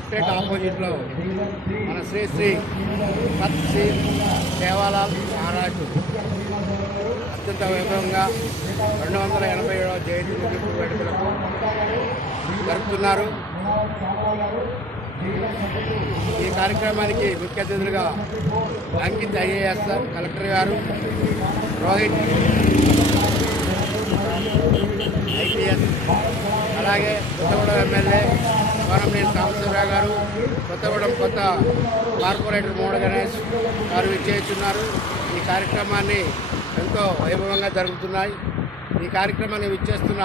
Collectorate ఆపోజిట్లో మన శ్రీ శ్రీ సత్ శ్రీ సేవాలాల్ మహారాజు అత్యంత వైభవంగా 287వ జయంతి ముగింపు వేడుకలకు జరుపుతున్నారు. ఈ కార్యక్రమానికి ముఖ్య అతిథులుగా అంకిత్ ఐఏఎస్ కలెక్టర్ గారు, రోహిత్ ఐపీఎస్, అలాగే కొత్తగూడెం ఎమ్మెల్యే కోనంనేని సాంబశివరావు గారు, కొత్తగూడెం కొత్త కార్పొరేటర్ మోడ గణేష్ గారు విచ్చేస్తున్నారు. ఈ కార్యక్రమాన్ని ఎంతో వైభవంగా జరుగుతున్నాయి. ఈ కార్యక్రమాన్ని విచ్చేస్తున్న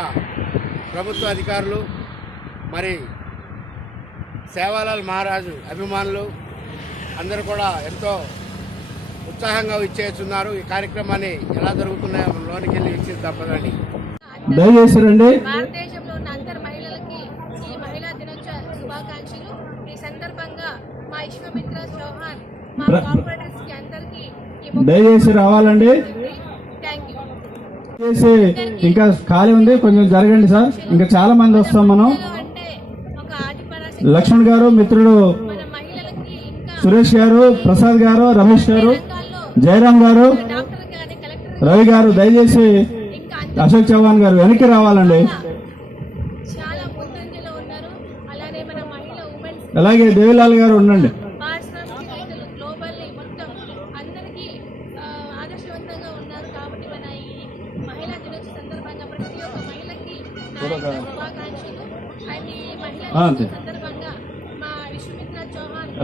ప్రభుత్వ అధికారులు, మరి సేవాలాల్ మహారాజు అభిమానులు అందరూ కూడా ఎంతో ఉత్సాహంగా విచ్చేస్తున్నారు. ఈ కార్యక్రమాన్ని ఎలా జరుగుతున్నాయో లోనికి వెళ్ళి వీక్షిద్దాం పదండి. దయచేసి రండి. భారతదేశంలో ఉన్న అందరు మహిళలకి ఈ మహిళా దినోత్సవ శుభాకాంక్షలు. ఈ సందర్భంగా మా విశ్వమిత్ర చౌహాన్ మా కార్పొరేటర్స్ కి అందరికి దయచేసి రావాలండి. ఇంకా ఖాళీ ఉంది, కొంచెం జరగండి సార్. ఇంకా చాలా మంది వస్తాం మనం. లక్ష్మణ్ గారు, మిత్రుడు సురేష్ గారు, ప్రసాద్ గారు, రమేష్ గారు, జయరాం గారు, రవి గారు, దయచేసి అశోక్ చౌహాన్ గారు వెనక్కి రావాలండి. అలాగే దేవిలాల్ గారు ఉండండి.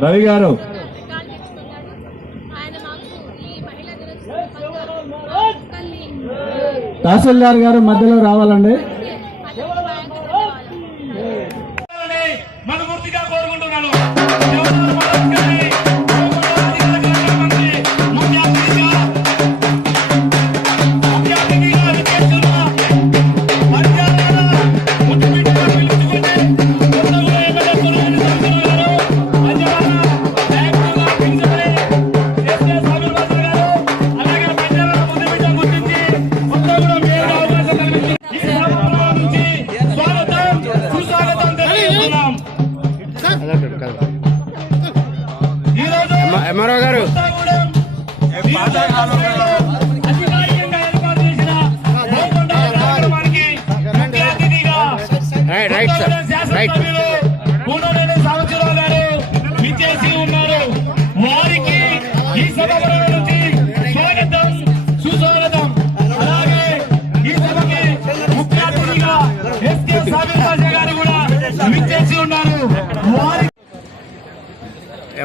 రవి గారు, తహసీల్దార్ గారు మధ్యలో రావాలండి. మనస్ఫూర్తిగా కోరుకుంటున్నాను. ఎంఆర్ఓ గారు, రైట్ సార్, రైట్. సంవత్సరాలు గారు విచ్చేసి ఉన్నారు. వారికి ఈ సభ నుంచి స్వాగతం, సుస్వాగతం. అలాగే ఈ సభకి ముఖ్య అతిథిగా ఎస్కే సాబిర్ బాషా గారు కూడా విచ్చేసి ఉన్నారు.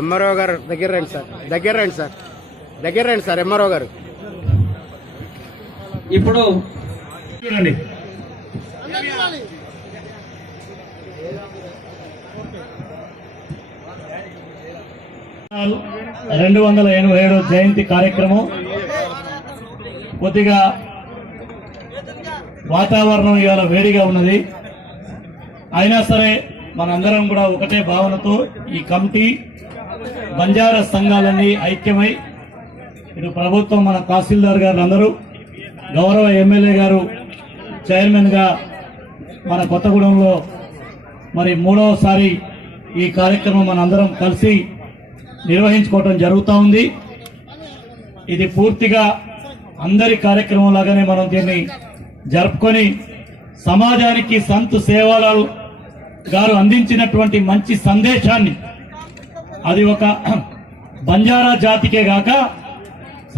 ఎంఆర్ఓ గారు దగ్గర రండి సార్, దగ్గర రండి సార్, దగ్గర రండి సార్. ఎంఆర్ఓ గారు ఇప్పుడు చూడండి. 287వ జయంతి కార్యక్రమం. కొద్దిగా వాతావరణం ఇవాళ వేడిగా ఉన్నది. అయినా సరే మనందరం కూడా ఒకటే భావనతో ఈ కమిటీ బంజారా సంఘాలన్నీ ఐక్యమై, ఇటు ప్రభుత్వం, మన తహసీల్దార్ గారు అందరూ, గౌరవ ఎమ్మెల్యే గారు చైర్మన్ గా మన కొత్తగూడెంలో మరి 3వసారి ఈ కార్యక్రమం మనందరం కలిసి నిర్వహించుకోవటం జరుగుతూ ఉంది. ఇది పూర్తిగా అందరి కార్యక్రమం లాగానే మనం దీన్ని జరుపుకొని సమాజానికి సంత్ సేవాలాల్ గారు అందించినటువంటి మంచి సందేశాన్ని, అది ఒక బంజారా జాతికే గాక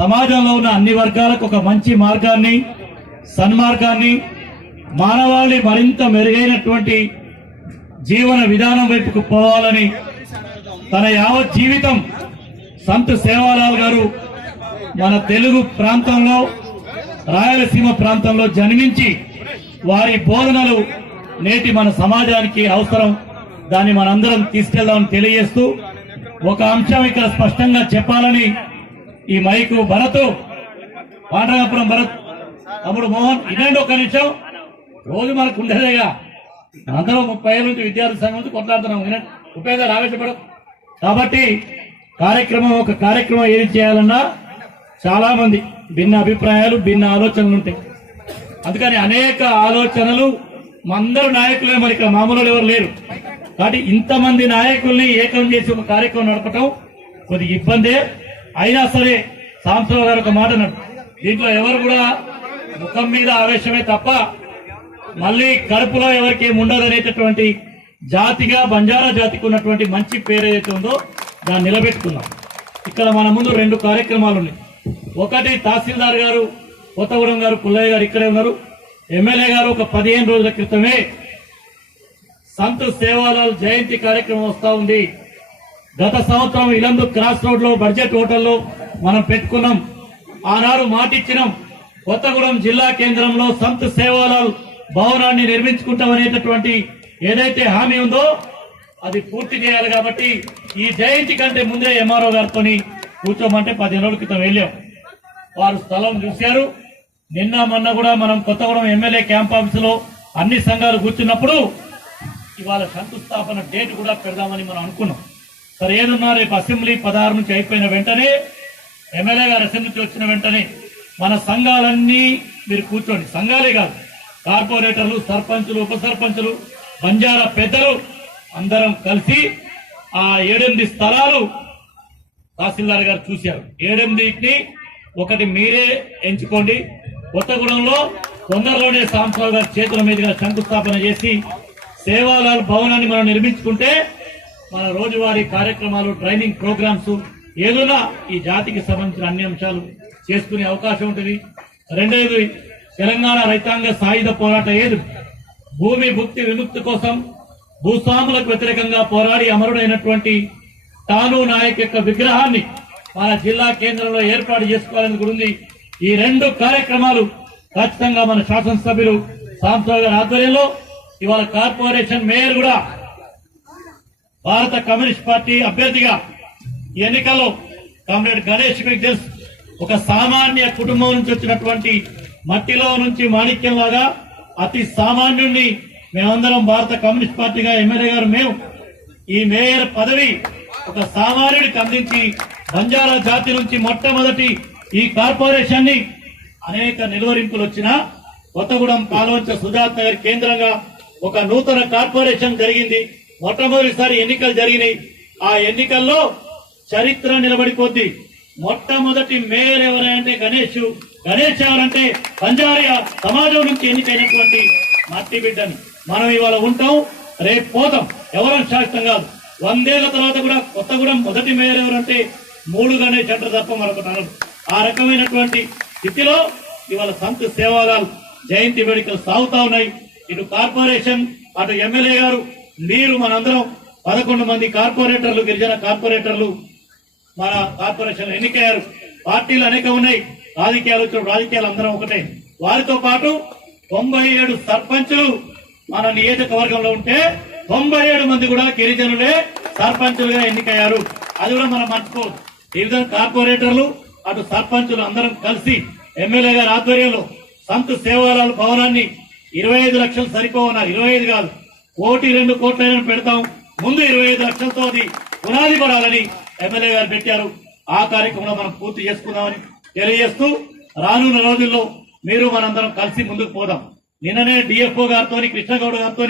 సమాజంలో ఉన్న అన్ని వర్గాలకు ఒక మంచి మార్గాన్ని, సన్మార్గాన్ని, మానవాళి మరింత మెరుగైనటువంటి జీవన విధానం వైపుకు పోవాలని తన యావత్ జీవితం సంత్ సేవాలాల్ గారు మన తెలుగు ప్రాంతంలో, రాయలసీమ ప్రాంతంలో జన్మించి వారి బోధనలు నేటి మన సమాజానికి అవసరం. దాన్ని మనందరం తీసుకెళ్దామని తెలియజేస్తూ ఒక అంశం ఇక్కడ స్పష్టంగా చెప్పాలని ఈ మైకు భరత్, పాండ్రంగాపురం భరత్, తమ్ముడు మోహన్, ఇదండి ఒక నిమిషం. రోజు మనకు ఉండేదేగా, అందరం 30 ఏళ్ళ నుంచి విద్యార్థి సంఘం నుంచి కొట్లాడుతున్నాం. ఉపయోగాలు ఆవేశపడదు. కాబట్టి ఒక కార్యక్రమం ఏది చేయాలన్నా చాలా మంది భిన్న అభిప్రాయాలు, భిన్న ఆలోచనలు ఉంటాయి. అందుకని అనేక ఆలోచనలు, అందరూ నాయకులే, మరి ఇక్కడ మామూలు ఎవరు లేరు. కాబట్టి ఇంతమంది నాయకుల్ని ఏకం చేసి ఒక కార్యక్రమం నడపటం కొద్దిగా ఇబ్బందే. అయినా సరే సాంబశివరావు గారు ఒక మాట అన్నారు, దీంట్లో ఎవరు కూడా ముఖం మీద ఆవేశమే తప్ప మళ్ళీ కడుపులో ఎవరికి ఏముండదనేటటువంటి జాతిగా బంజారా జాతికి ఉన్నటువంటి మంచి పేరు ఏదైతే ఉందో దాన్ని నిలబెట్టుకున్నాం. ఇక్కడ మన ముందు 2 కార్యక్రమాలు ఉన్నాయి. ఒకటి తహసీల్దార్ గారు కొత్తగూడెం గారు పుల్లయ్య గారు ఇక్కడే ఉన్నారు. ఎమ్మెల్యే గారు ఒక 15 రోజుల క్రితమే సంత్ సేవాలాల్ జయంతి కార్యక్రమం వస్తా ఉంది. గత సంవత్సరం ఇలందు క్రాస్ రోడ్ లో బడ్జెట్ హోటల్లో మనం పెట్టుకున్నాం. ఆనాడు మాటిచ్చినాం, కొత్తగూడెం జిల్లా కేంద్రంలో సంత్ సేవాలాల్ భవనాన్ని నిర్మించుకుంటామనేటటువంటి ఏదైతే హామీ ఉందో అది పూర్తి చేయాలి. కాబట్టి ఈ జయంతి కంటే ముందే ఎంఆర్ఓ గారితో కూర్చోమంటే 15 రోజుల క్రితం వెళ్ళాం. వారు స్థలం చూశారు. నిన్న మొన్న కూడా మనం కొత్తగూడెం ఎమ్మెల్యే క్యాంప్ ఆఫీస్ లో అన్ని సంఘాలు కూర్చున్నప్పుడు ఇవాళ శంకుస్థాపన డేట్ కూడా పెడదామని మనం అనుకున్నాం. సరే ఏదున్నా రేపు అసెంబ్లీ 16 నుంచి అయిపోయిన వెంటనే ఎమ్మెల్యే గారు అసెంబ్లీ నుంచి వచ్చిన వెంటనే మన సంఘాలన్నీ మీరు కూర్చోండి, సంఘాలే కాదు కార్పొరేటర్లు, సర్పంచులు, ఉప సర్పంచులు, బంజారా పెద్దలు అందరం కలిసి ఆ 7-8 స్థలాలు తహసీల్దార్ గారు చూశారు. 7-8ని ఒకటి మీరే ఎంచుకోండి. కొత్తగూడెంలో తొందరలోనే సాంబశివరావు గారి చేతుల మీదుగా శంకుస్థాపన చేసి సేవాలాల్ భవనాన్ని మనం నిర్మించుకుంటే మన రోజువారీ కార్యక్రమాలు, ట్రైనింగ్ ప్రోగ్రామ్స్ ఏదైనా ఈ జాతికి సంబంధించిన అన్ని అంశాలు చేసుకునే అవకాశం ఉంటుంది. రెండోది తెలంగాణ రైతాంగ సాయుధ పోరాట ఏదు భూమి భుక్తి విముక్తి కోసం భూస్వాములకు వ్యతిరేకంగా పోరాడి అమరుడైనటువంటి తాను నాయక్ యొక్క విగ్రహాన్ని మన జిల్లా కేంద్రంలో ఏర్పాటు చేసుకోవాలని కూడా ఉంది. ఈ 2 కార్యక్రమాలు ఖచ్చితంగా మన శాసనసభ్యులు సాంబశివరావు గారి ఆధ్వర్యంలో ఇవాళ కార్పొరేషన్ మేయర్ కూడా భారత కమ్యూనిస్ట్ పార్టీ అభ్యర్థిగా ఎన్నికల్లో కామ్రేడ్ గణేష్ మీకు తెలుసు, ఒక సామాన్య కుటుంబం నుంచి వచ్చినటువంటి మట్టిలో నుంచి మాణిక్యం లాగా అతి సామాన్యుడిని మేమందరం భారత కమ్యూనిస్ట్ పార్టీగా ఎమ్మెల్యే గారు మేము ఈ మేయర్ పదవి ఒక సామాన్యుడికి అందించి బంజారా జాతి నుంచి మొట్టమొదటి ఈ కార్పొరేషన్ ని అనేక నిలువరింపులు వచ్చినా కొత్తగూడెం పాల్వంచ సుజాత నగర్ కేంద్రంగా ఒక నూతన కార్పొరేషన్ జరిగింది. మొట్టమొదటిసారి ఎన్నికలు జరిగినాయి. ఆ ఎన్నికల్లో చరిత్ర నిలబడిపోద్ది. మొట్టమొదటి మేయర్ ఎవరంటే గణేష్ ఎవరంటే బంజారా సమాజం నుంచి ఎన్నికైనటువంటి మట్టి బిడ్డని మనం ఇవాళ ఉంటాం, రేపు పోతాం. ఎవరం శాశ్వతం కాదు. 100 ఏళ్ల తర్వాత కూడా కొత్తగూడెం మొదటి మేయర్ ఎవరంటే 3 గణేష్ అంటారు తప్ప మరొకటి అనరు. ఆ రకమైనటువంటి స్థితిలో ఇవాళ సంత్ సేవాలాల్ జయంతి వేడుకలు సాగుతా ఉన్నాయి. ఇటు కార్పొరేషన్, అటు ఎమ్మెల్యే గారు, మీరు మనందరం 11 మంది కార్పొరేటర్లు, గిరిజన కార్పొరేటర్లు మన కార్పొరేషన్ ఎన్నికయ్యారు. పార్టీలు అనేక ఉన్నాయి, రాజకీయాలు అందరం ఒకటే. వారితో పాటు 97 సర్పంచులు మన నియోజకవర్గంలో ఉంటే 97 మంది కూడా గిరిజనులే సర్పంచులుగా ఎన్నికయ్యారు. అది కూడా మనం మర్చిపోదు. ఈ విధంగా కార్పొరేటర్లు, అటు సర్పంచులు అందరం కలిసి ఎమ్మెల్యే గారి ఆధ్వర్యంలో సంత్ సేవాలాల్ భవనాన్ని 25 లక్షలు సరిపోవన్నారు. 25 కాదు, 1-2 కోట్లైనా పెడతాం. ముందు 25 లక్షలతో అది పునాది పడాలని ఎమ్మెల్యే గారు పెట్టారు. ఆ కార్యక్రమంలో మనం పూర్తి చేసుకుందామని తెలియజేస్తూ రానున్న రోజుల్లో మీరు మనందరం కలిసి ముందుకు పోదాం. నిన్ననే డిఎఫ్ఓ గారితో, కృష్ణగౌడ్ గారితో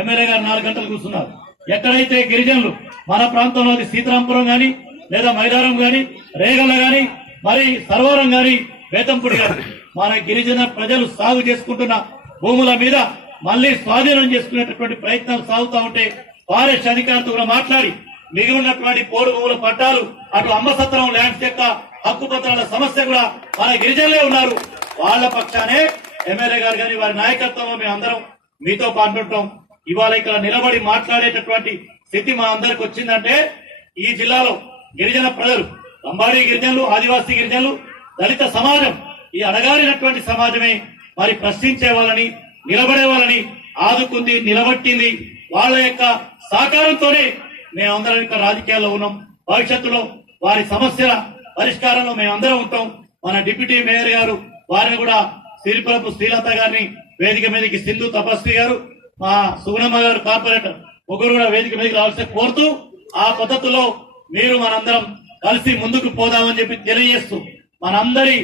ఎమ్మెల్యే గారు 4 గంటలు కూర్చున్నారు. ఎక్కడైతే గిరిజనులు మన ప్రాంతంలో సీతారాంపురం గాని, లేదా మైలారం గాని, రేగల గాని, మరి సర్వరం గాని, బేతంపూడి గాని మన గిరిజన ప్రజలు సాగు చేసుకుంటున్న భూముల మీద మళ్లీ స్వాధీనం చేసుకునేటటువంటి ప్రయత్నాలు సాగుతా ఉంటే ఫారెస్ట్ అధికారులతో కూడా మాట్లాడి మిగిలినటువంటి పోడు భూముల పట్టాలు, అటు అమ్మసత్రం ల్యాండ్స్ యొక్క హక్కు పత్రాల సమస్య కూడా మన గిరిజనులే ఉన్నారు. వాళ్ల పక్షానే ఎమ్మెల్యే గారు కానీ వారి నాయకత్వంలో మేము అందరం మీతో పాల్గొంటాం. ఇవాళ ఇక్కడ నిలబడి మాట్లాడేటటువంటి స్థితి మా అందరికి వచ్చిందంటే ఈ జిల్లాలో గిరిజన ప్రజలు, లంబాడీ గిరిజనులు, ఆదివాసీ గిరిజనులు, దళిత సమాజం, ఈ అడగారినటువంటి సమాజమే మరి ప్రశ్నించే వాళ్ళని, నిలబడే వాళ్ళని ఆదుకుంది, నిలబట్టింది. వాళ్ళ యొక్క సహకారంతోనే మేమందరం ఇక్కడ రాజకీయాల్లో ఉన్నాం. భవిష్యత్తులో వారి సమస్యల పరిష్కారంలో మేమందరం ఉంటాం. మన డిప్యూటీ మేయర్ గారు వారిని కూడా సిరిపురపు శ్రీలత గారిని వేదిక మీదకి, సింధు తపస్వి గారు, మా సుగుణమ్మ గారు కార్పొరేటర్ ముగ్గురు కూడా వేదిక మీదకి రావాల్సి కోరుతూ ఆ పద్ధతిలో మీరు మనందరం కలిసి ముందుకు పోదామని చెప్పి తెలియజేస్తూ మనందరి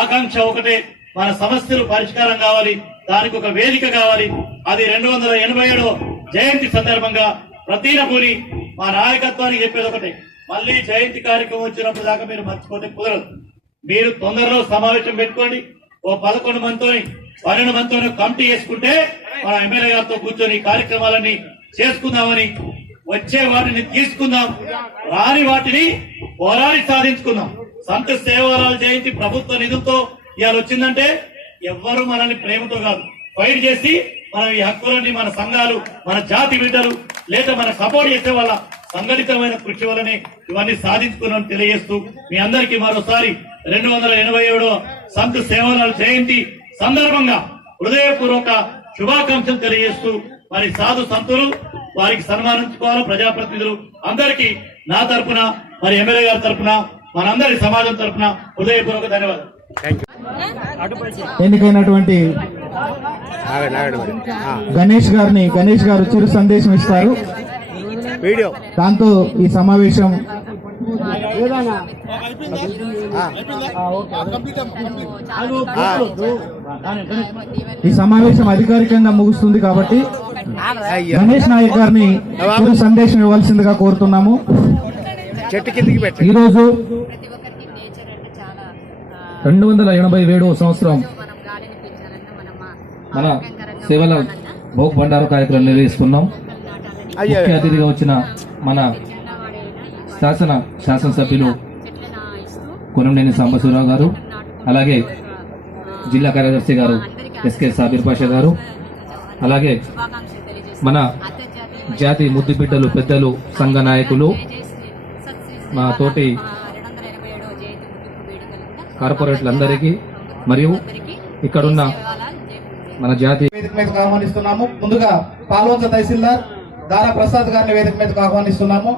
ఆకాంక్ష ఒకటే, మన సమస్యలు పరిష్కారం కావాలి, దానికి ఒక వేదిక కావాలి. అది 287వ జయంతి సందర్భంగా ప్రతినపూరి మా నాయకత్వానికి చెప్పేది ఒకటి, మళ్ళీ జయంతి కార్యక్రమం వచ్చినప్పుడు దాకా మీరు మర్చిపోతే కుదరదు. మీరు తొందరలో సమావేశం పెట్టుకోండి. ఓ 11 మందితో 12 మందితో కమిటీ చేసుకుంటే మన ఎమ్మెల్యే గారితో కూర్చొని ఈ కార్యక్రమాలన్నీ చేసుకుందామని, వచ్చే వాటిని తీసుకుందాం, రాని వాటిని పోరాడి సాధించుకుందాం. సంత సేవాలాల జయంతి ప్రభుత్వ నిధులతో ఇవాళ వచ్చిందంటే ఎవ్వరు మనల్ని ప్రేమతో కాదు, ఫైట్ చేసి మనం ఈ హక్కులన్నీ మన సంఘాలు, మన జాతి బిడ్డలు లేదా మన సపోర్ట్ చేసే వాళ్ళ సంఘటితమైన కృషి వల్లనే ఇవన్నీ సాధించుకున్నాం తెలియజేస్తూ మీ అందరికీ మరోసారి 287వ సంత సేవాలాల జయంతి సందర్భంగా హృదయపూర్వక శుభాకాంక్షలు తెలియజేస్తూ మరి సాధు సంతులు వారికి సన్మానించుకోవాలి. ప్రజాప్రతినిధులు అందరికీ నా తరపున మరి ఎమ్మెల్యే గారి తరపున మనందరి సమాజం తరపున హృదయపూర్వక ధన్యవాదాలు. ఎన్నికైనటువంటి గణేష్ గారు చిరు సందేశం ఇస్తారు. వీడియో దాంతో ఈ సమావేశం అధికారికంగా ముగుస్తుంది కాబట్టి గణేష్ నాయక్ గారిని చిరు సందేశం ఇవ్వాల్సిందిగా కోరుతున్నాము. చెట్టు కిందికి పెట్టి ఈరోజు ప్రతి ఒక్కరికి నేచర్ అంటే చాలా 287వ సంవత్సరం మనం గాలిని పీల్చాలన్నా మనం మన సేవల భోగ్ బండారు కార్యక్రమం నిర్వహిస్తున్నాం. ముఖ్య అతిథిగా వచ్చిన మన శాసనసభ్యులు కొనంనేని సాంబశివరావు గారు, అలాగే జిల్లా కార్యదర్శి గారు ఎస్కే సాబిర్ పాషా గారు, అలాగే మన జాతి ముద్దు బిడ్డలు పెద్దలు సంఘ నాయకులు, మా తోటి కార్పొరేట్లందరికీ మరియు ఇక్కడున్న మన జాతి వేదిక మీదకు ఆహ్వానిస్తున్నాము. ముందుగా పాల్వంచ తహసీల్దార్ దారా ప్రసాద్ గారిని వేదిక మీదకు ఆహ్వానిస్తున్నాము.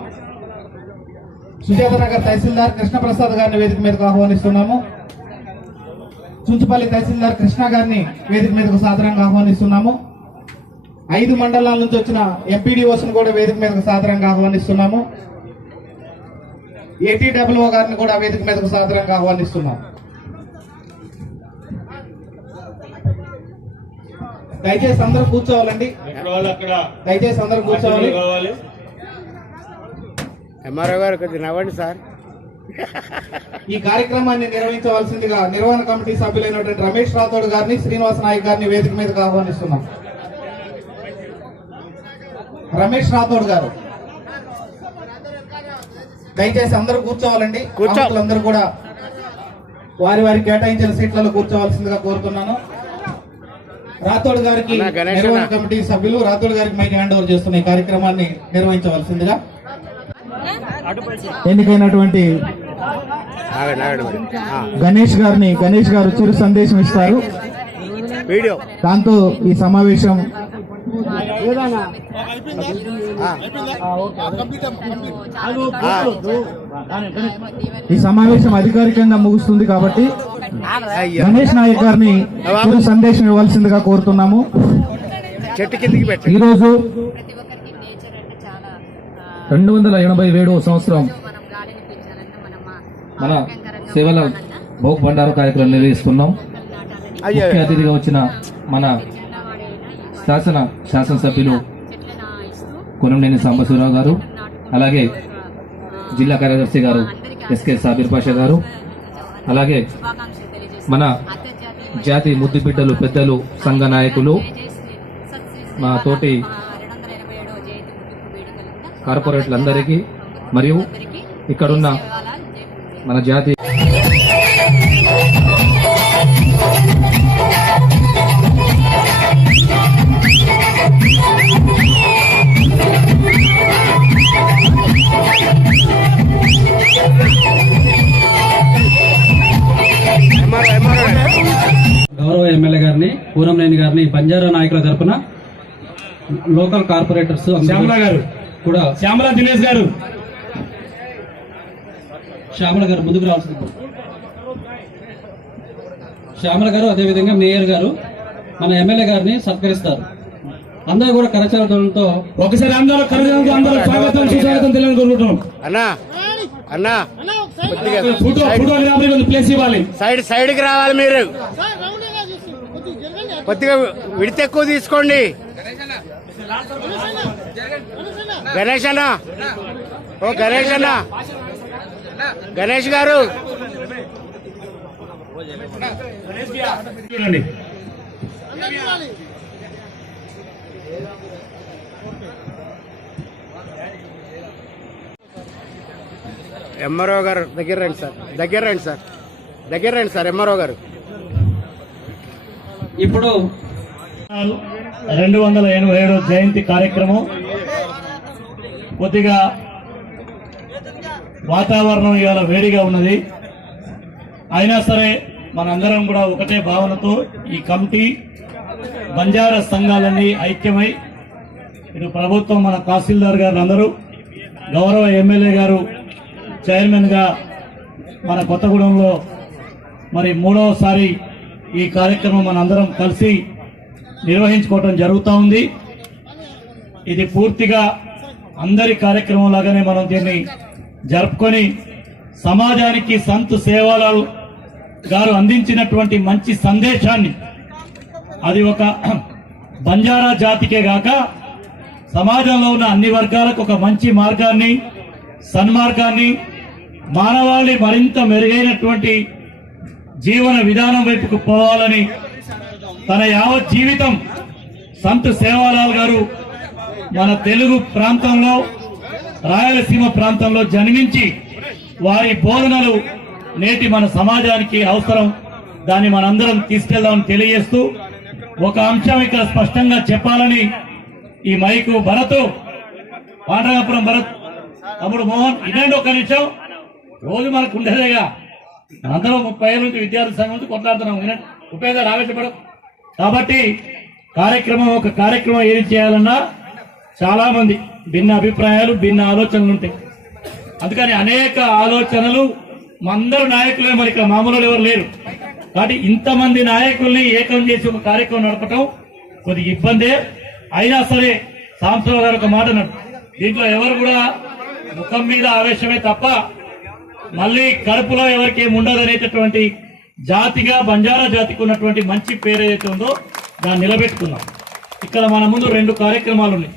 సుజాత నగర్ తహసీల్దార్ కృష్ణప్రసాద్ గారిని వేదిక మీదకు ఆహ్వానిస్తున్నాము. చుంచుపల్లి తహసీల్దార్ కృష్ణ గారిని వేదిక మీదకు సాదరంగా ఆహ్వానిస్తున్నాము. 5 మండలాల నుంచి వచ్చిన ఎంపీడీఓస్ను కూడా వేదిక మీదకు సాదరంగా ఆహ్వానిస్తున్నాము. ఏటీడబ్ల్యూఓ గారిని కూడా వేదిక మీదకు సాదరంగా ఆహ్వానిస్తున్నాం. దయచేసి అందరూ కూర్చోవాలండి. దయచేసి అందరూ కూర్చోవాలి. ఎంఆర్ఓ గారు కొద్దిగా నవ్వండి సార్. ఈ కార్యక్రమాన్ని నిర్వహించవలసిందిగా నిర్వహణ కమిటీ సభ్యులైనటువంటి రమేష్ రాథోడ్ గారిని, శ్రీనివాస నాయక్ గారిని వేదిక మీదకు ఆహ్వానిస్తున్నాం. రమేష్ రాథోడ్ గారు దయచేసి అందరూ కూర్చోవాలండి. అందరూ కూడా వారి వారి కేటాయించిన సీట్లలో కూర్చోవలసిందిగా కోరుతున్నాను. రాథోడ్ గారికి నిర్వహణ కమిటీ సభ్యులు రాథోడ్ గారికి మైక్ హ్యాండ్ ఓవర్ చేస్తున్న ఈ కార్యక్రమాన్ని నిర్వహించవలసిందిగా ఎన్నికైనటువంటి గణేష్ గారు చిరు సందేశం ఇస్తారు. వీడియో దాంతో ఈ సమావేశం అధికారికంగా ముగుస్తుంది కాబట్టి గణేష్ నాయక్ గారిని చిరు సందేశం ఇవ్వాల్సిందిగా కోరుతున్నాము. చెట్టు కిందికి పెట్టి ఈరోజు ప్రతి ఒక్కరికి నేచర్ అంటే చాలా 287వ సంవత్సరం మనం గాలిని పీల్చాలన్నా మనం మన సేవల భోగ్ బండారు కార్యక్రమం నిర్వహిస్తున్నాం. ముఖ్య అతిథిగా వచ్చిన మన శాసనసభ్యులు కొనంనేని సాంబశివరావు గారు, అలాగే జిల్లా కార్యదర్శి గారు ఎస్కే సాబిర్ పాషా గారు, అలాగే మన జాతి ముద్దు బిడ్డలు పెద్దలు సంఘ నాయకులు, మా తోటి కార్పొరేట్లందరికీ మరియు ఇక్కడున్న మన జాతి గౌరవ ఎమ్మెల్యే గారిని పూరంనేని గారిని బంజారా నాయకుల తరపున లోకల్ కార్పొరేటర్స్ శ్యామల గారు కూడా శ్యామల దినేష్ గారు శ్యామల గారు ముందుకు రావాల్సింది. శ్యామల గారు అదేవిధంగా మేయర్ గారు మన ఎమ్మెల్యే గారిని సత్కరిస్తారు. అందరూ కూడా కరచాలతో ఒకసారి అందరూ కరచాలతో అందరూ స్వాగతం సుస్వాగతం తెలియని కోరుకుంటున్నాం. అన్నా ఫోటో ప్లేస్ ఇవ్వాలి. సైడ్ కి రావాలి. మీరు కొద్దిగా విడత ఎక్కువ తీసుకోండి. గణేష్ అన్న, ఓ గణేష్ అన్న, గణేష్ గారు చూడండి. ఎంఆర్ఓ గారు దగ్గర రండి సార్, దగ్గర రండి సార్, దగ్గర రండి సార్ ఎంఆర్ఓ గారు. ఇప్పుడు 287 జయంతి కార్యక్రమం. కొద్దిగా వాతావరణం ఇవాళ వేడిగా ఉన్నది. అయినా సరే మనందరం కూడా ఒకటే భావనతో ఈ కమిటీ బంజారా సంఘాలన్నీ ఐక్యమై ఇటు ప్రభుత్వం, మన తహసీల్దార్ గారు అందరూ, గౌరవ ఎమ్మెల్యే గారు చైర్మన్ గా మన కొత్తగూడెంలో మరి 3వసారి ఈ కార్యక్రమం మనందరం కలిసి నిర్వహించుకోవటం జరుగుతూ ఉంది. ఇది పూర్తిగా అందరి కార్యక్రమం లాగానే మనం దీన్ని జరుపుకొని సమాజానికి సంత్ సేవాలాల్ గారు అందించినటువంటి మంచి సందేశాన్ని, అది ఒక బంజారా జాతికే గాక సమాజంలో ఉన్న అన్ని వర్గాలకు ఒక మంచి మార్గాన్ని, సన్మార్గాన్ని, మానవాళి మరింత మెరుగైనటువంటి జీవన విధానం వైపుకు పోవాలని తన యావత్ జీవితం సంత్ సేవాలాల్ గారు మన తెలుగు ప్రాంతంలో, రాయలసీమ ప్రాంతంలో జన్మించి వారి బోధనలు నేటి మన సమాజానికి అవసరం. దాన్ని మనందరం తీసుకెళ్దామని తెలియజేస్తూ ఒక అంశం ఇక్కడ స్పష్టంగా చెప్పాలని ఈ మైకు భరత్, పాండరాపురం భరత్, తమ్ముడు మోహన్, ఇదండి ఒక నిమిషం. రోజు మనకు ఉండేదేగా, అందరం 30 ఏళ్ళ నుంచి విద్యార్థి సంఘం నుంచి కొట్లాడుతున్నాం. ఉపయోగాలు ఆవేశపడం కాబట్టి ఒక కార్యక్రమం ఏది చేయాలన్నా చాలా మంది భిన్న అభిప్రాయాలు, భిన్న ఆలోచనలు ఉంటాయి. అందుకని అనేక ఆలోచనలు, అందరూ నాయకులే, మరి ఇక్కడ మామూలు ఎవరు లేరు. కాబట్టి ఇంతమంది నాయకుల్ని ఏకం చేసి ఒక కార్యక్రమం నడపటం కొద్దిగా ఇబ్బందే. అయినా సరే సాంబశివరావు గారు ఒక మాట అన్నాడు, దీంట్లో ఎవరు కూడా ముఖం మీద ఆవేశమే తప్ప మళ్ళీ కడుపులో ఎవరికి ఏముండదు అనేటటువంటి జాతిగా బంజారా జాతికి ఉన్నటువంటి మంచి పేరు ఏదైతే ఉందో దాన్ని నిలబెట్టుకున్నాం. ఇక్కడ మన ముందు 2 కార్యక్రమాలు ఉన్నాయి.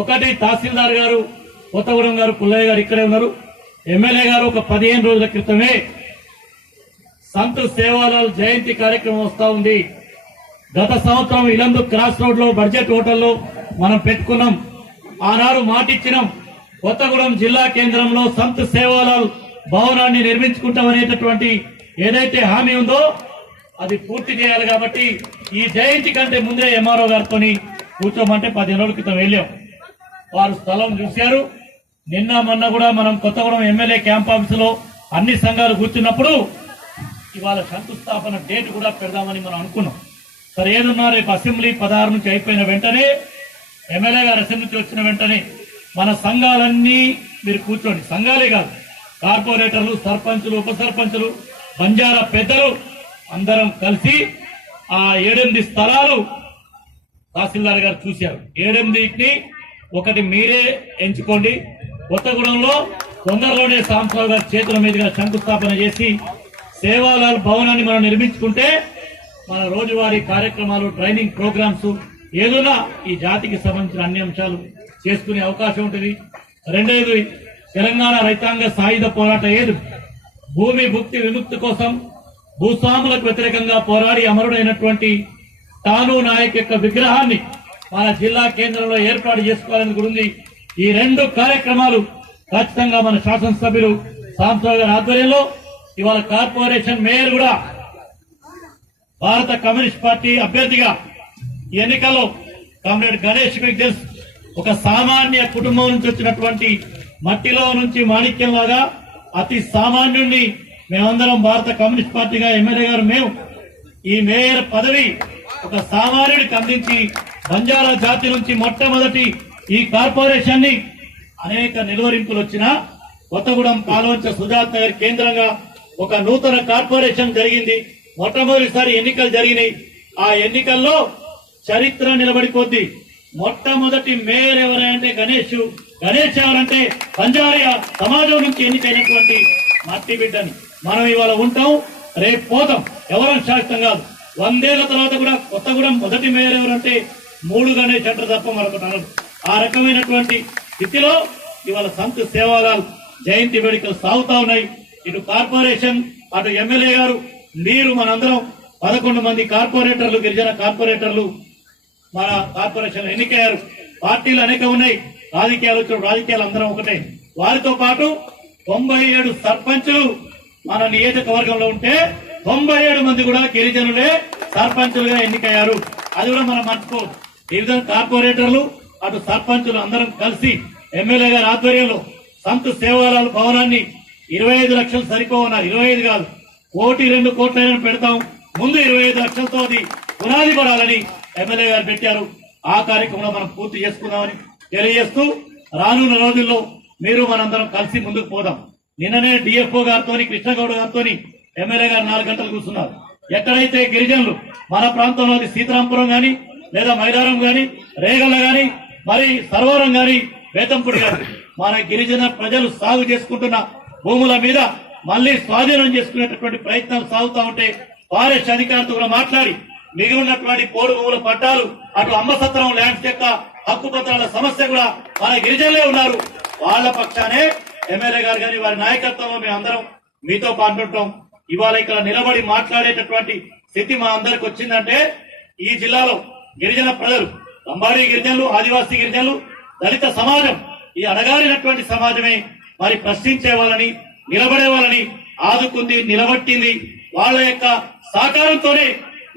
ఒకటి తహసీల్దార్ గారు కొత్తగూడెం గారు, పుల్లయ్య గారు ఇక్కడే ఉన్నారు. ఎమ్మెల్యే గారు ఒక 15 రోజుల క్రితమే సంత్ సేవాలాల్ జయంతి కార్యక్రమం వస్తా ఉంది. గత సంవత్సరం ఇలందు క్రాస్ రోడ్ లో బడ్జెట్ హోటల్లో మనం పెట్టుకున్నాం. ఆనాడు మాటిచ్చినాం, కొత్తగూడెం జిల్లా కేంద్రంలో సంత్ సేవాలాల్ భవనాన్ని నిర్మించుకుంటామనేటటువంటి ఏదైతే హామీ ఉందో అది పూర్తి చేయాలి. కాబట్టి ఈ జయంతి కంటే ముందే ఎంఆర్ఓ గారితో కూర్చోమంటే 15 రోజుల క్రితం వెళ్ళాం. వారు స్థలం చూశారు. నిన్న మొన్న కూడా మనం కొత్తగూడెం ఎమ్మెల్యే క్యాంప్ ఆఫీసులో అన్ని సంఘాలు కూర్చున్నప్పుడు ఇవాళ శంకుస్థాపన డేట్ కూడా పెడదామని మనం అనుకున్నాం. సరే ఏదున్నా రేపు అసెంబ్లీ 16 నుంచి అయిపోయిన వెంటనే, ఎమ్మెల్యే గారు అసెంబ్లీ నుంచి వచ్చిన వెంటనే మన సంఘాలన్నీ మీరు కూర్చోండి. సంఘాలే కాదు, కార్పొరేటర్లు, సర్పంచులు, ఉప సర్పంచులు, బంజారా పెద్దలు అందరం కలిసి ఆ 7-8 స్థలాలు తహసీల్దార్ గారు చూశారు. 7-8ని ఒకటి మీరే ఎంచుకోండి. కొత్తగూడెంలో తొందరలోనే సాంబశివరావు గారి చేతుల మీదుగా శంకుస్థాపన చేసి సేవాలాల్ భవనాన్ని మనం నిర్మించుకుంటే మన రోజువారీ కార్యక్రమాలు, ట్రైనింగ్ ప్రోగ్రామ్స్ ఏదైనా ఈ జాతికి సంబంధించిన అన్ని అంశాలు చేసుకునే అవకాశం ఉంటుంది. రెండేది తెలంగాణ రైతాంగ సాయుధ పోరాట ఏదు భూమి భుక్తి విముక్తి కోసం భూస్వాములకు వ్యతిరేకంగా పోరాడి అమరుడైనటువంటి తాను నాయక్ యొక్క విగ్రహాన్ని మన జిల్లా కేంద్రంలో ఏర్పాటు చేసుకోవాలని కూడా ఉంది. ఈ 2 కార్యక్రమాలు ఖచ్చితంగా మన శాసనసభ్యులు సాంబశివరావు గారి ఆధ్వర్యంలో ఇవాళ కార్పొరేషన్ మేయర్ కూడా భారత కమ్యూనిస్ట్ పార్టీ అభ్యర్థిగా ఎన్నికల్లో కామ్రేడ్ గణేష్ మీకు తెలుసు, ఒక సామాన్య కుటుంబం నుంచి వచ్చినటువంటి మట్టిలో నుంచి మాణిక్యంలాగా అతి సామాన్యుడిని మేమందరం భారత కమ్యూనిస్ట్ పార్టీగా ఎమ్మెల్యే గారు మేము ఈ మేయర్ పదవి ఒక సామాన్యుడికి అందించి బంజారా జాతి నుంచి మొట్టమొదటి ఈ కార్పొరేషన్ ని అనేక నిలువరింపులు వచ్చినా కొత్తగూడెం పాల్వంచ సుజాత నగర్ కేంద్రంగా ఒక నూతన కార్పొరేషన్ జరిగింది. మొట్టమొదటిసారి ఎన్నికలు జరిగినాయి. ఆ ఎన్నికల్లో చరిత్ర నిలబడిపోద్ది. మొట్టమొదటి మేయర్ ఎవరంటే గణేష్ ఎవరంటే బంజారా సమాజం నుంచి ఎన్నికైనటువంటి మట్టి బిడ్డని మనం ఇవాళ ఉంటాం, రేపు పోతాం. ఎవరం శాశ్వతం కాదు. 100 ఏళ్ల తర్వాత కూడా కొత్తగూడెం మొదటి మేయర్ ఎవరంటే 3 గణేష్ అంటారు తప్ప మరొకటి అనరు. ఆ రకమైనటువంటి స్థితిలో ఇవాళ సంత్ సేవాలాల్ జయంతి వేడుకలు సాగుతా ఉన్నాయి. ఇటు కార్పొరేషన్, అటు ఎమ్మెల్యే గారు, మీరు మనందరం 11 మంది కార్పొరేటర్లు, గిరిజన కార్పొరేటర్లు మన కార్పొరేషన్ ఎన్నికయ్యారు. పార్టీలు అనేక ఉన్నాయి, రాజకీయాలు అందరం ఒకటే. వారితో పాటు 97 సర్పంచులు మన నియోజకవర్గంలో ఉంటే 97 మంది కూడా గిరిజనులే సర్పంచులుగా ఎన్నికయ్యారు. అది కూడా మనం మర్చిపోదు. వివిధ కార్పొరేటర్లు, అటు సర్పంచులు అందరం కలిసి ఎమ్మెల్యే గారి ఆధ్వర్యంలో సంత్ సేవాలాల్ భవనాన్ని 25 లక్షలు సరిపోవన్నారు. 25 కాదు, 1-2 కోట్లైనా పెడతాం. ముందు 25 లక్షలతో అది పునాది పడాలని ఎమ్మెల్యే గారు పెట్టారు. ఆ కార్యక్రమంలో మనం పూర్తి చేసుకుందామని తెలియజేస్తూ రానున్న రోజుల్లో మీరు మనందరం కలిసి ముందుకు పోదాం. నిన్ననే డిఎఫ్ఓ గారితో, కృష్ణగౌడ్ గారితో ఎమ్మెల్యే గారు 4 గంటలు కూర్చున్నారు. ఎక్కడైతే గిరిజనులు మన ప్రాంతంలో సీతారాంపురం గాని, లేదా మైలారం గాని, రేగల్ల గాని, మరి సర్వరం గాని, బేతంపూడి గాని, మన గిరిజన ప్రజలు సాగు చేసుకుంటున్న భూముల మీద మళ్లీ స్వాధీనం చేసుకునేటటువంటి ప్రయత్నాలు సాగుతా ఉంటే ఫారెస్ట్ అధికారులతో కూడా మాట్లాడి మిగిలినటువంటి పోడు భూముల పట్టాలు, అటు అమ్మసత్రం ల్యాండ్స్ యొక్క హక్కు పత్రాల సమస్య కూడా మన గిరిజనులే ఉన్నారు. వాళ్ళ పక్షానే ఎమ్మెల్యే గారు కానీ వారి నాయకత్వంలో మేము అందరం మీతో పాల్గొంటాం. ఇవాళ ఇక్కడ నిలబడి మాట్లాడేటటువంటి స్థితి మా అందరికి వచ్చిందంటే ఈ జిల్లాలో గిరిజన ప్రజలు, లంబాడీ గిరిజనులు, ఆదివాసీ గిరిజనులు, దళిత సమాజం, ఈ అడగారినటువంటి సమాజమే మరి ప్రశ్నించే వాళ్ళని, నిలబడే వాళ్ళని ఆదుకుంది, నిలబట్టింది. వాళ్ళ యొక్క సహకారంతోనే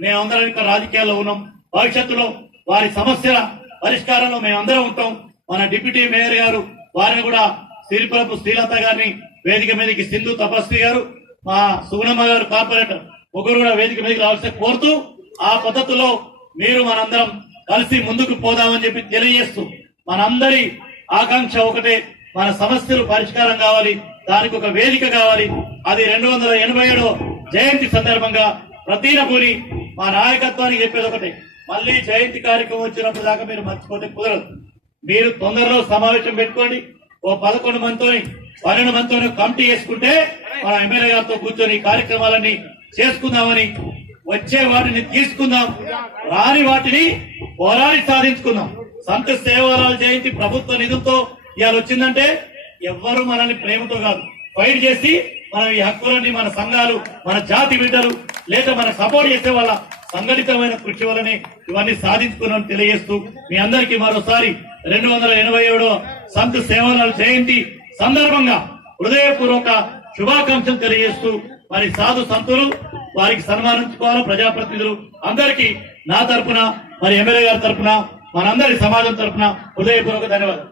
మేమందరం ఇక్కడ రాజకీయాల్లో ఉన్నాం. భవిష్యత్తులో వారి సమస్యల పరిష్కారంలో మేమందరం ఉంటాం. మన డిప్యూటీ మేయర్ గారు, వారిని కూడా సిరిపురపు శ్రీలత గారిని వేదిక మీదకి, సింధు తపస్వి గారు, మా సుగుణమ్మ గారు కార్పొరేటర్, ముగ్గురు కూడా వేదిక మీదకి రావాల్సి కోరుతూ ఆ పద్ధతిలో మీరు మనందరం కలిసి ముందుకు పోదామని చెప్పి తెలియజేస్తూ మనందరి ఆకాంక్ష ఒకటే, మన సమస్యలు పరిష్కారం కావాలి, దానికి ఒక వేదిక కావాలి. అది 287వ జయంతి సందర్భంగా ప్రతినపూని మా నాయకత్వానికి చెప్పేది ఒకటే, మళ్లీ జయంతి కార్యక్రమం వచ్చినప్పుడు దాకా మీరు మర్చిపోతే కుదరదు. మీరు తొందరలో సమావేశం పెట్టుకోండి. ఓ 11 మందితో 12 మందితో కమిటీ చేసుకుంటే మన ఎమ్మెల్యే గారితో కూర్చొని కార్యక్రమాలన్నీ చేసుకుందామని, వచ్చే వాటిని తీసుకుందాం, రాని వాటిని పోరాడి సాధించుకుందాం. సంత్ సేవాలాల్ జయంతి ప్రభుత్వ నిధులతో ఇవాళ వచ్చిందంటే ఎవ్వరు మనల్ని ప్రేమతో కాదు, ఫైట్ చేసి మనం ఈ హక్కులన్నీ మన సంఘాలు, మన జాతి బిడ్డలు, లేదా మన సపోర్ట్ చేసే వాళ్ళ సంఘటితమైన కృషి వల్లనే ఇవన్నీ సాధించుకున్నామని తెలియజేస్తూ మీ అందరికీ మరోసారి 287వ సంత్ సేవాలాల్ జయంతి సందర్భంగా హృదయపూర్వక శుభాకాంక్షలు తెలియజేస్తూ మరి సాధు సంతులు వారికి సన్మానించుకోవాలి. ప్రజాప్రతినిధులు అందరికీ నా తరపున, మరి ఎమ్మెల్యే గారి తరపున, మనందరి సమాజం తరపున హృదయపూర్వక ధన్యవాదాలు.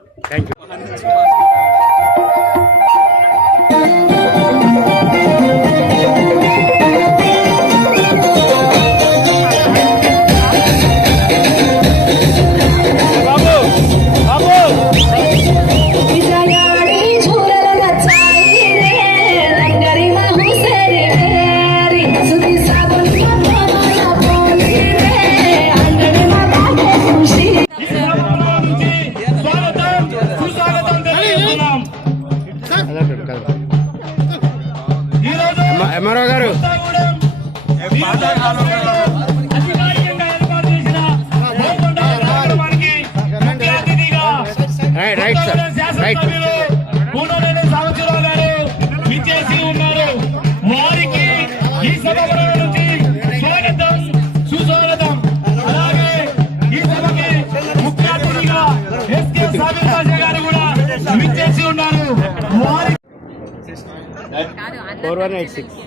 ఎంఆర్ఓ గారు రైట్ సార్, రైట్. విచ్చేసి ఉన్నారు. వారికి ఈ సభ నుంచి స్వాగతం, సుస్వాగతం. అలాగే ఈ సభకి ముఖ్య అతిథిగా ఎస్కే సాబిర్ బాషా గారు కూడా విచ్చేసి ఉన్నారు. వారి 4186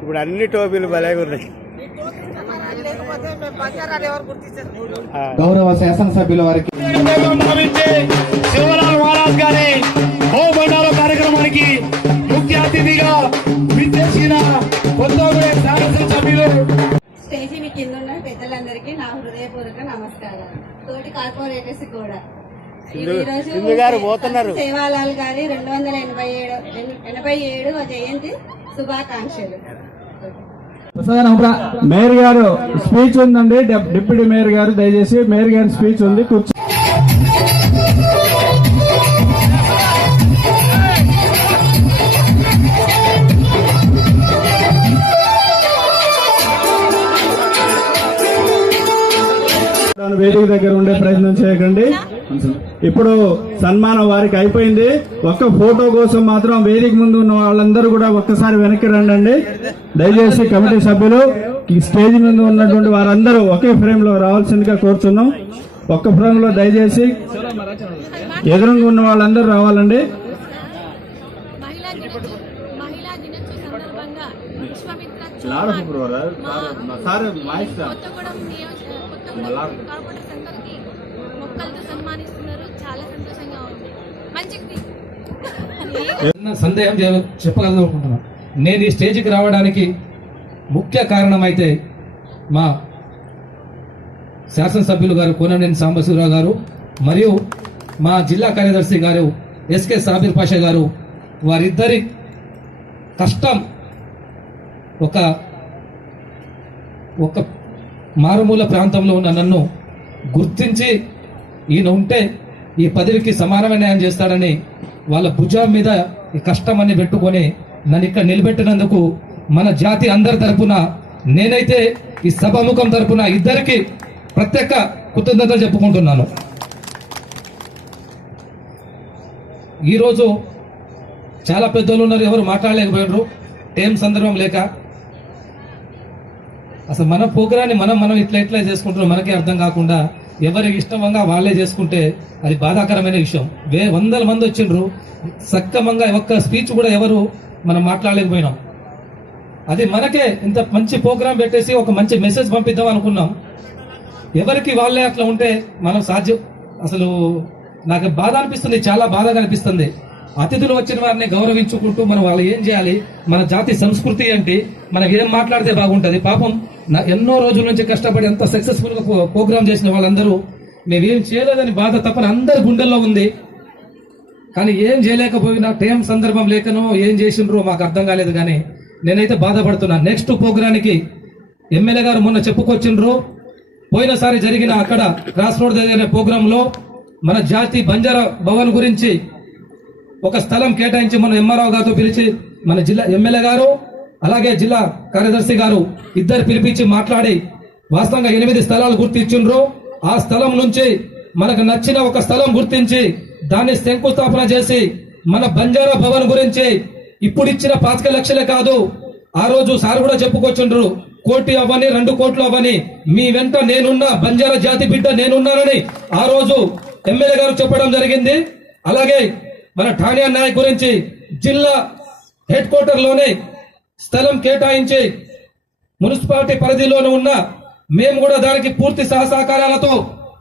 ఇప్పుడు అన్ని టోపీలు భలేగా ఉన్నాయి. గౌరవ శాసనసభ్యుల వారికి శివలాల్ మహారాజ్ గారి హోమండాల కార్యక్రమానికి ముఖ్య అతిథిగా విచ్చేసిన కొత్తగూడెం శాసనసభ్యులు, స్టేజీ కింద ఉన్న పెద్దలందరికీ నా హృదయపూర్వక నమస్కారం. తోటి కార్పొరేటర్స్ కూడా సింధు గారు పోతున్నారు. సేవాలాల్ గారి 287వ జయంతి శుభాకాంక్షలు. మేయర్ గారు స్పీచ్ ఉందండి. డిప్యూటీ మేయర్ గారు దయచేసి మేయర్ గారి స్పీచ్ ఉంది, కూర్చో. వేదిక దగ్గర ఉండే ప్రయత్నం చేయకండి. ఇప్పుడు సన్మానం వారికి అయిపోయింది. ఒక్క ఫోటో కోసం మాత్రం వేదిక ముందు ఉన్న వాళ్ళందరూ కూడా ఒక్కసారి వెనక్కి రండి. దయచేసి కమిటీ సభ్యులు ఈ స్టేజ్ మీద ఉన్నటువంటి వారందరూ ఒకే ఫ్రేమ్ లో రావాల్సిందిగా కోరుతున్నాం. ఒక్క ఫ్రేమ్ లో దయచేసి ఎదురుగా ఉన్న వాళ్ళందరూ రావాలండి. మహిళా దినోత్సవ సందర్భంగా విశ్వామిత్ర చౌహాన్ కొత్తగూడెం కార్పొరేటర్ సెంటర్కి మొక్కలతో సన్మానిస్తున్నారు. చాలా సంతోషంగా ఉంది. మంచిది. సందేహం చెప్పగలను. నేను ఈ స్టేజ్కి రావడానికి ముఖ్య కారణం అయితే మా శాసనసభ్యులు గారు కోననేని సాంబశివరావు గారు మరియు మా జిల్లా కార్యదర్శి గారు ఎస్కే సాబిర్ పాషా గారు, వారిద్దరి కష్టం ఒక మారుమూల ప్రాంతంలో ఉన్న నన్ను గుర్తించి ఈయన ఉంటే ఈ పదవికి సమానమైన న్యాయం చేస్తాడని వాళ్ళ భుజం మీద ఈ కష్టం అని పెట్టుకొని నన్ను ఇక్కడ నిలబెట్టినందుకు మన జాతి అందరి తరపున, నేనైతే ఈ సభాముఖం తరపున ఇద్దరికి ప్రత్యేక కృతజ్ఞతలు చెప్పుకుంటున్నాను. ఈరోజు చాలా పెద్దోళ్ళు ఉన్నారు, ఎవరు మాట్లాడలేకపోయారు టైం సందర్భం లేక. అసలు మన ప్రోగ్రాన్ని మనం ఇట్లా చేసుకుంటున్నాం మనకే అర్థం కాకుండా ఎవరికి ఇష్టంగా వాళ్ళే చేసుకుంటే అది బాధాకరమైన విషయం. వందల మంది వచ్చిండ్రు, సక్రమంగా ఒక్క స్పీచ్ కూడా ఎవరు మనం మాట్లాడలేకపోయినాం. అది మనకే ఇంత మంచి ప్రోగ్రాం పెట్టేసి ఒక మంచి మెసేజ్ పంపిద్దాం అనుకున్నాం. ఎవరికి వాళ్ళే అట్లా ఉంటే మనం సాధ్యం. అసలు నాకు బాధ అనిపిస్తుంది, చాలా బాధగా అనిపిస్తుంది. అతిథులు వచ్చిన వారిని గౌరవించుకుంటూ మనం వాళ్ళు ఏం చేయాలి, మన జాతి సంస్కృతి ఏంటి, మనం ఏం మాట్లాడితే బాగుంటది. పాపం ఎన్నో రోజుల నుంచి కష్టపడి ఎంత సక్సెస్ఫుల్ గా ప్రోగ్రామ్ చేసిన వాళ్ళందరూ మేమేం చేయలేదని బాధ తప్పని అందరి గుండెల్లో ఉంది. కానీ ఏం చేయలేకపోయినా టైం సందర్భం లేకనో ఏం చేసిండ్రో మాకు అర్థం కాలేదు. కానీ నేనైతే బాధపడుతున్నా. నెక్స్ట్ ప్రోగ్రానికి ఎమ్మెల్యే గారు మొన్న చెప్పుకొచ్చిండ్రు. పోయినసారి జరిగిన అక్కడ క్రాస్ రోడ్ జరిగిన ప్రోగ్రామ్ లో మన జాతి బంజారా భవన్ గురించి ఒక స్థలం కేటాయించి మన ఎంఆర్ఓ గారితో పిలిచి మన జిల్లా ఎమ్మెల్యే గారు అలాగే జిల్లా కార్యదర్శి గారు ఇద్దరు పిలిపించి మాట్లాడి వాస్తవంగా 8 స్థలాలు గుర్తించిండ్రు. ఆ స్థలం నుంచి మనకు నచ్చిన ఒక స్థలం గుర్తించి దాన్ని శంకుస్థాపన చేసి మన బంజారా భవన్ గురించి ఇప్పుడు ఇచ్చిన 5 లక్షలే కాదు, ఆ రోజు సార్ కూడా చెప్పుకొచ్చిండ్రు, 1 కోటి అవ్వని 2 కోట్లు అవ్వని మీ వెంట నేనున్నా, బంజారా జాతి బిడ్డ నేనున్నానని ఆ రోజు ఎమ్మెల్యే గారు చెప్పడం జరిగింది. అలాగే మన ఠాణియా నాయక్ గురించి జిల్లా హెడ్ క్వార్టర్ లోనే స్థలం కేటాయించి మున్సిపాలిటీ పరిధిలోనే ఉన్న మేము కూడా దానికి పూర్తి సహకారాలతో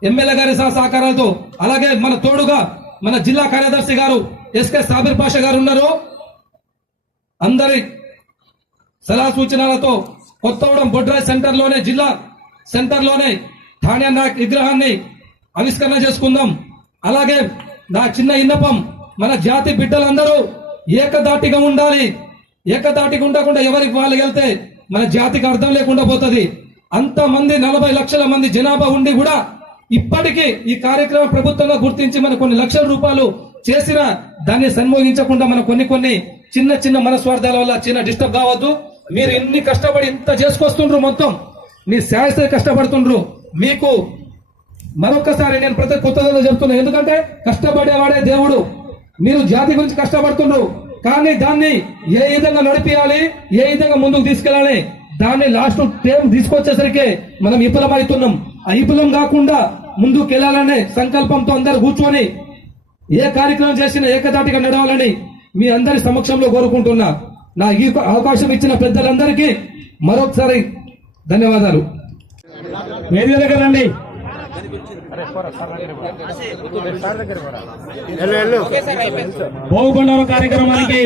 ఎమ్మెల్యే గారి సహకారాలతో అలాగే మన తోడుగా మన జిల్లా కార్యదర్శి గారు ఎస్కే సాబిర్ పాషా గారు ఉన్నారు. అందరి సలహా సూచనలతో కొత్తగూడెం బొడ్రాయ్ సెంటర్ లోనే జిల్లా సెంటర్ లోనే ఠాణియా నాయక్ విగ్రహాన్ని ఆవిష్కరణ చేసుకుందాం. అలాగే నా చిన్న విన్నపం, మన జాతి బిడ్డలందరూ ఏకదాటిగా ఉండాలి. ఏకదాటిగా ఉండకుండా ఎవరికి వాళ్ళు వెళ్తే మన జాతికి అర్థం లేకుండా పోతుంది. అంతమంది 40 లక్షల మంది జనాభా ఉండి కూడా ఇప్పటికీ ఈ కార్యక్రమం ప్రభుత్వంగా గుర్తించి మన కొన్ని లక్షల రూపాయలు చేసిన దాన్ని సన్మోగించకుండా మన కొన్ని చిన్న చిన్న మనస్వార్థాల వల్ల చిన్న డిస్టర్బ్ కావద్దు. మీరు ఎన్ని కష్టపడి ఇంత చేసుకొస్తుండ్రు, మొత్తం మీ శాస్త్ర కష్టపడుతుండ్రు. మీకు మరొకసారి నేను ప్రతి కొత్తగా చెప్తున్నా, ఎందుకంటే కష్టపడేవాడే దేవుడు. మీరు జాతి గురించి కష్టపడుతుండ్రు, కానీ దాన్ని ఏ విధంగా నడిపియాలి, ఏ విధంగా ముందుకు తీసుకెళ్లాలి, దాన్ని లాస్ట్ టైం తీసుకొచ్చేసరికి మనం విఫలమవుతున్నాం. ఆ విఫలం కాకుండా ముందుకు వెళ్లాలనే సంకల్పంతో అందరు కూర్చొని ఏ కార్యక్రమం చేసినా ఏకదాటిగా నడవాలని మీ అందరి సమక్షంలో కోరుకుంటున్నా. నా ఈ అవకాశం ఇచ్చిన పెద్దలందరికీ మరొకసారి ధన్యవాదాలు. వేదిక దగ్గర రండి. భోగుకొండూరు కార్యక్రమానికి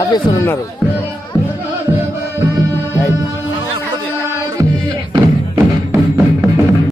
ఆఫీసర్ ఉన్నారు.